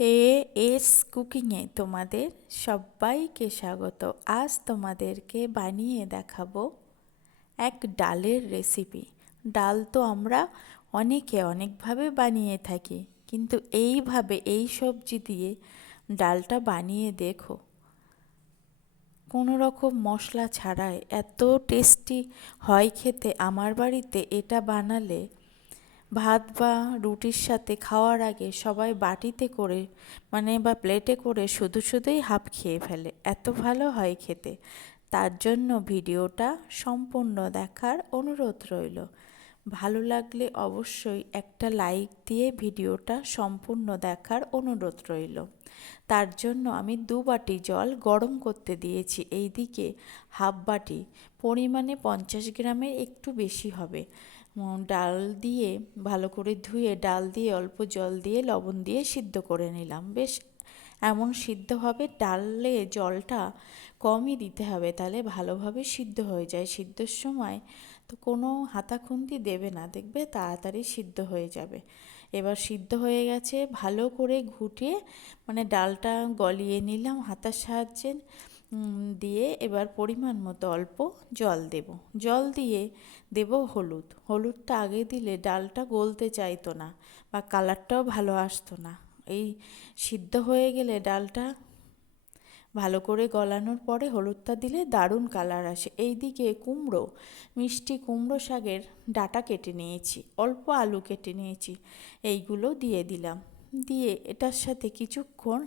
A S কুকিংয়ে তোমাদের সবাইকে স্বাগত। আজ তোমাদেরকে বানিয়ে দেখাবো এক ডালের রেসিপি। ডাল তো আমরা অনেকে অনেকভাবে বানিয়ে থাকি, কিন্তু এইভাবে এই সবজি দিয়ে ডালটা বানিয়ে দেখো। কোনো রকম মশলা ছাড়াই এত টেস্টি হয় খেতে। আমার বাড়িতে এটা বানালে ভাত বা রুটির সাথে খাওয়ার আগে সবাই বাটিতে করে মানে বা প্লেটে করে শুধু শুধুই হাফ খেয়ে ফেলে। এত ভালো হয় খেতে। তার জন্য ভিডিওটা সম্পূর্ণ দেখার অনুরোধ রইল। ভালো লাগলে অবশ্যই একটা লাইক দিয়ে ভিডিওটা সম্পূর্ণ দেখার অনুরোধ রইল। তার জন্য আমি দু বাটি জল গরম করতে দিয়েছি। এই দিকে হাফ বাটি। পরিমাণে পঞ্চাশ গ্রামের একটু বেশি হবে। ডাল দিয়ে ভালো করে ধুয়ে, ডাল দিয়ে অল্প জল দিয়ে, লবণ দিয়ে সিদ্ধ করে নিলাম। বেশ, এমন সিদ্ধ হবে ডালে জলটা কমই দিতে হবে, তাহলে ভালোভাবে সিদ্ধ হয়ে যায়। সিদ্ধর সময় তো কোনো হাতা খুন্তি দেবে না, দেখবে তাড়াতাড়ি সিদ্ধ হয়ে যাবে। এবার সিদ্ধ হয়ে গেছে, ভালো করে ঘুটিয়ে মানে ডালটা গলিয়ে নিলাম হাতার সাহায্যে। দিয়ে এবার পরিমাণ মতো অল্প জল দেব। জল দিয়ে দেব হলুদ। হলুদটা আগে দিলে ডালটা গলতে চাইতো না বা কালারটাও ভালো আসতো না। এই সিদ্ধ হয়ে গেলে ডালটা ভালো করে গলানোর পরে হলুদটা দিলে দারুণ কালার আসে। এই দিকে কুমড়ো, মিষ্টি কুমড়ো শাকের ডাটা কেটে নিয়েছি। অল্প আলু কেটে নিয়েছি। এইগুলো দিয়ে দিলাম। দিয়ে এটার সাথে কিছুক্ষণ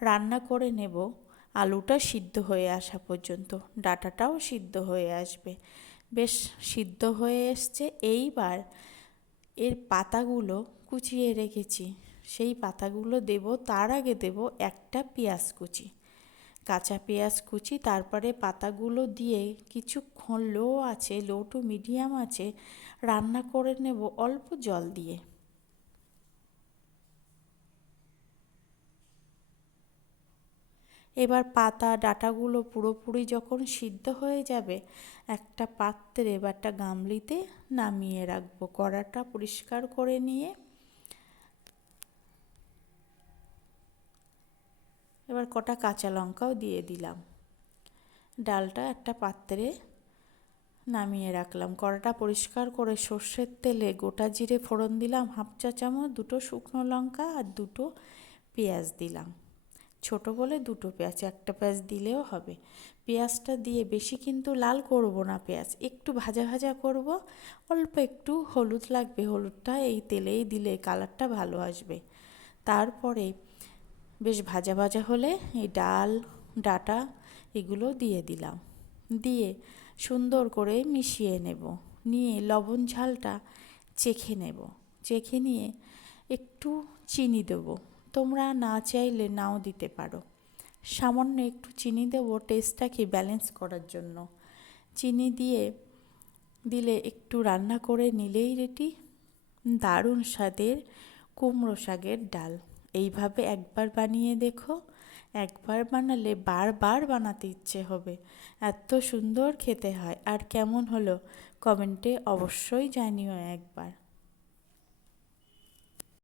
রান্না করে নেব। আলুটা সিদ্ধ হয়ে আসা পর্যন্ত, ডাটাটাও সিদ্ধ হয়ে আসবে। বেশ সিদ্ধ হয়ে এসছে। এইবার এর পাতাগুলো কুচিয়ে রেখেছি। সেই পাতাগুলো দেব, তার আগে দেব একটা পেঁয়াজ কুচি। কাঁচা পেঁয়াজ কুচি, তারপরে পাতাগুলো দিয়ে কিছুক্ষণ লো আছে, লো টু মিডিয়াম আছে, রান্না করে নেব অল্প জল দিয়ে। এবার পাতা, ডাটাগুলো পুরোপুরি যখন সিদ্ধ হয়ে যাবে, একটা পাত্রে বা একটা গামলিতে নামিয়ে রাখব। কড়াটা পরিষ্কার করে নিয়ে এবার কটা কাঁচা লঙ্কাও দিয়ে দিলাম। ডালটা একটা পাত্রে নামিয়ে রাখলাম। কড়াটা পরিষ্কার করে সর্ষের তেলে গোটা জিরে ফোড়ন দিলাম, হাফ চা চামচ, দুটো শুকনো লঙ্কা আর দুটো পেঁয়াজ দিলাম। ছোট বলে দুটো পেঁয়াজ, একটা পেঁয়াজ দিলেও হবে। পেঁয়াজটা দিয়ে বেশি কিন্তু লাল করব না পেঁয়াজ, একটু ভাজা ভাজা করব, অল্প একটু হলুদ লাগবে, হলুদটা এই তেলেই দিলে কালারটা ভালো আসবে। তারপরে বেশ ভাজা ভাজা হলে এই ডাল, ডাটা এগুলো দিয়ে দিলাম। দিয়ে সুন্দর করে মিশিয়ে নেব, নিয়ে লবণ ঝালটা চেখে নেব, চেখে নিয়ে একটু চিনি দেবো। তোমরা না চাইলে নাও দিতে পারো। সামান্য একটু চিনি দেবো টেস্টটাকে ব্যালেন্স করার জন্য। চিনি দিয়ে দিলে একটু রান্না করে নিলেই রেডি। দারুণ স্বাদের কুমড়ো শাকের ডাল। এইভাবে একবার বানিয়ে দেখো। একবার বানালে বারবার বানাতে ইচ্ছে হবে। এত সুন্দর খেতে হয়। আর কেমন হলো কমেন্টে অবশ্যই জানিও একবার।